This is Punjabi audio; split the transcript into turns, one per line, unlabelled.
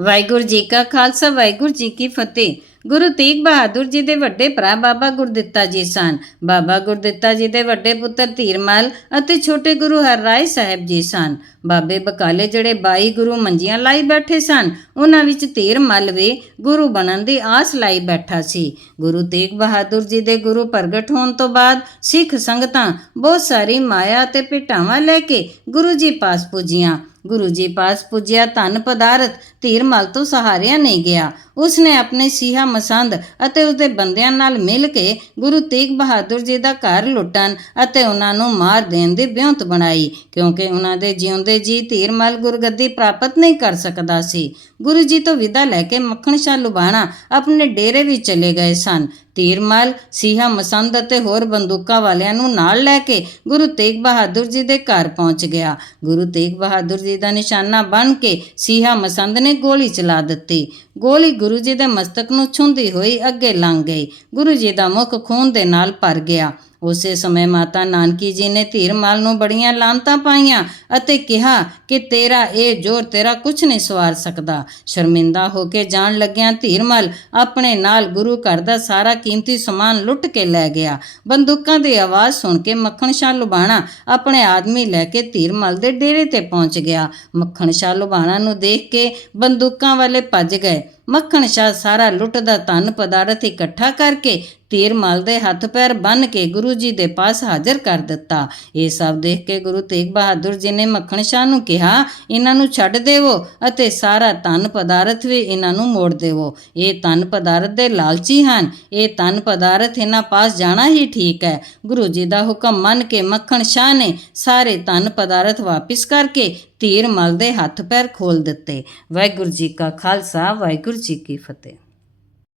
ਵਾਹਿਗੁਰੂ ਜੀ ਕਾ ਖਾਲਸਾ, ਵਾਹਿਗੁਰੂ ਜੀ ਕੀ ਫਤਿਹ। ਗੁਰੂ ਤੇਗ ਬਹਾਦਰ ਜੀ ਦੇ ਵੱਡੇ ਭਰਾ ਬਾਬਾ ਗੁਰਦਿੱਤਾ ਜੀ ਸਨ। ਬਾਬਾ ਗੁਰਦਿੱਤਾ ਜੀ ਦੇ ਵੱਡੇ ਪੁੱਤਰ ਧੀਰਮਲ ਅਤੇ ਛੋਟੇ ਗੁਰੂ ਹਰਰਾਏ ਸਾਹਿਬ ਜੀ ਸਨ। ਬਾਬੇ ਬਕਾਲੇ ਜਿਹੜੇ 22 ਗੁਰੂ ਮੰਜੀਆਂ ਲਾਈ ਬੈਠੇ ਸਨ, ਉਹਨਾਂ ਵਿੱਚ ਧੀਰਮਲ ਵੀ ਗੁਰੂ ਬਣਨ ਦੀ ਆਸ ਲਾਈ ਬੈਠਾ ਸੀ। ਗੁਰੂ ਤੇਗ ਬਹਾਦਰ ਜੀ ਦੇ ਗੁਰੂ ਪ੍ਰਗਟ ਹੋਣ ਤੋਂ ਬਾਅਦ ਸਿੱਖ ਸੰਗਤਾਂ ਬਹੁਤ ਸਾਰੀ ਮਾਇਆ ਤੇ ਭੇਟਾਵਾਂ ਲੈ ਕੇ ਗੁਰੂ ਜੀ ਪਾਸ ਪੁੱਜੀਆਂ। ਗੁਰੂ ਜੀ ਪਾਸ ਪੁੱਜਿਆ, ਧਨ ਪਦਾਰਥ ਧੀਰਮਲ ਤੋਂ ਸਹਾਰਿਆ ਨਹੀਂ ਗਿਆ। ਉਸਨੇ ਆਪਣੇ ਸੀਹਾ ਮਸੰਦ ਅਤੇ ਉਸਦੇ ਬੰਦਿਆਂ ਨਾਲ ਮਿਲ ਕੇ ਗੁਰੂ ਤੇਗ ਬਹਾਦਰ ਜੀ ਦਾ ਘਰ ਲੁੱਟਣ ਅਤੇ ਉਹਨਾਂ ਨੂੰ ਮਾਰ ਦੇਣ ਦੀ ਬਿਉਂਤ ਬਣਾਈ, ਕਿਉਂਕਿ ਉਹਨਾਂ ਦੇ ਜਿਉਂਦੇ ਜੀ ਧੀਰਮਲ ਗੁਰਗੱਦੀ ਪ੍ਰਾਪਤ ਨਹੀਂ ਕਰ ਸਕਦਾ ਸੀ। ਗੁਰੂ ਜੀ ਤੋਂ ਵਿਦਾ ਲੈ ਕੇ ਮੱਖਣ ਸ਼ਾਹ ਲੁਬਾਣਾ ਆਪਣੇ ਡੇਰੇ ਵੀ ਚਲੇ ਗਏ ਸਨ। ਧੀਰਮਲ ਸੀਹਾ, ਮਸੰਦ ਅਤੇ ਹੋਰ ਬੰਦੂਕਾਂ ਵਾਲਿਆਂ ਨੂੰ ਨਾਲ ਲੈ ਕੇ ਗੁਰੂ ਤੇਗ ਬਹਾਦਰ ਜੀ ਦੇ ਘਰ ਪਹੁੰਚ ਗਿਆ। ਗੁਰੂ ਤੇਗ ਬਹਾਦਰ ਜੀ ਦਾ ਨਿਸ਼ਾਨਾ ਬਣ ਕੇ ਸੀਹਾ, ਮਸੰਦ ਨੇ ਗੋਲੀ ਚਲਾ ਦਿੱਤੀ। ਗੋਲੀ ਗੁਰੂ ਜੀ ਦੇ ਮਸਤਕ ਨੂੰ ਛੁੰਦੀ ਹੋਈ ਅੱਗੇ ਲੰਘ ਗਈ। ਗੁਰੂ ਜੀ ਦਾ ਮੁਖ ਖੂਨ ਦੇ ਨਾਲ ਭਰ ਗਿਆ। ਉਸੇ ਸਮੇਂ ਮਾਤਾ ਨਾਨਕੀ ਜੀ ਨੇ ਧੀਰਮਲ ਨੂੰ ਬੜੀਆਂ ਲਾਮਤਾਂ ਪਾਈਆਂ ਅਤੇ ਕਿਹਾ ਕਿ ਤੇਰਾ ਇਹ ਜ਼ੋਰ ਤੇਰਾ ਕੁਝ ਨਹੀਂ ਸਵਾਰ ਸਕਦਾ। ਸ਼ਰਮਿੰਦਾ ਹੋ ਕੇ ਜਾਣ ਲੱਗਿਆ ਧੀਰਮਲ ਆਪਣੇ ਨਾਲ ਗੁਰੂ ਘਰ ਦਾ ਸਾਰਾ ਕੀਮਤੀ ਸਮਾਨ ਲੁੱਟ ਕੇ ਲੈ ਗਿਆ। ਬੰਦੂਕਾਂ ਦੀ ਆਵਾਜ਼ ਸੁਣ ਕੇ ਮੱਖਣ ਸ਼ਾਹ ਲੁਬਾਣਾ ਆਪਣੇ ਆਦਮੀ ਲੈ ਕੇ ਧੀਰਮਲ ਦੇ ਡੇਰੇ ਤੇ ਪਹੁੰਚ ਗਿਆ। ਮੱਖਣ ਸ਼ਾਹ ਲੁਬਾਣਾ ਨੂੰ ਦੇਖ ਕੇ ਬੰਦੂਕਾਂ ਵਾਲੇ ਭੱਜ ਗਏ। ਮੱਖਣ ਸ਼ਾਹ ਸਾਰਾ ਲੁੱਟ ਦਾ ਧਨ ਪਦਾਰਥ ਇਕੱਠਾ ਕਰਕੇ ਧੀਰਮਲ ਦੇ ਹੱਥ ਪੈਰ ਬੰਨ ਕੇ ਗੁਰੂ ਜੀ ਦੇ ਪਾਸ ਹਾਜ਼ਰ ਕਰ ਦਿੱਤਾ। ਇਹ ਸਭ ਦੇਖ ਕੇ ਗੁਰੂ ਤੇਗ ਬਹਾਦਰ ਜੀ ਨੇ ਮੱਖਣ ਸ਼ਾਹ ਨੂੰ ਕਿਹਾ, ਇਹਨਾਂ ਨੂੰ ਛੱਡ ਦੇਵੋ ਅਤੇ ਸਾਰਾ ਧਨ ਪਦਾਰਥ ਵੀ ਇਹਨਾਂ ਨੂੰ ਮੋੜ ਦੇਵੋ। ਇਹ ਧਨ ਪਦਾਰਥ ਦੇ ਲਾਲਚੀ ਹਨ। ਇਹ ਧਨ ਪਦਾਰਥ ਇਹਨਾਂ ਪਾਸ ਜਾਣਾ ਹੀ ਠੀਕ ਹੈ। ਗੁਰੂ ਜੀ ਦਾ ਹੁਕਮ ਮੰਨ ਕੇ ਮੱਖਣ ਸ਼ਾਹ ਨੇ ਸਾਰੇ ਧਨ ਪਦਾਰਥ ਵਾਪਿਸ ਕਰਕੇ ਧੀਰ ਧੀਰਮਲ ਦੇ ਹੱਥ ਪੈਰ ਖੋਲ ਦਿੱਤੇ। ਵਾਹਿਗੁਰੂ ਜੀ ਕਾ ਖਾਲਸਾ, ਵਾਹਿਗੁਰੂ ਜੀ ਕੀ ਫਤਿਹ।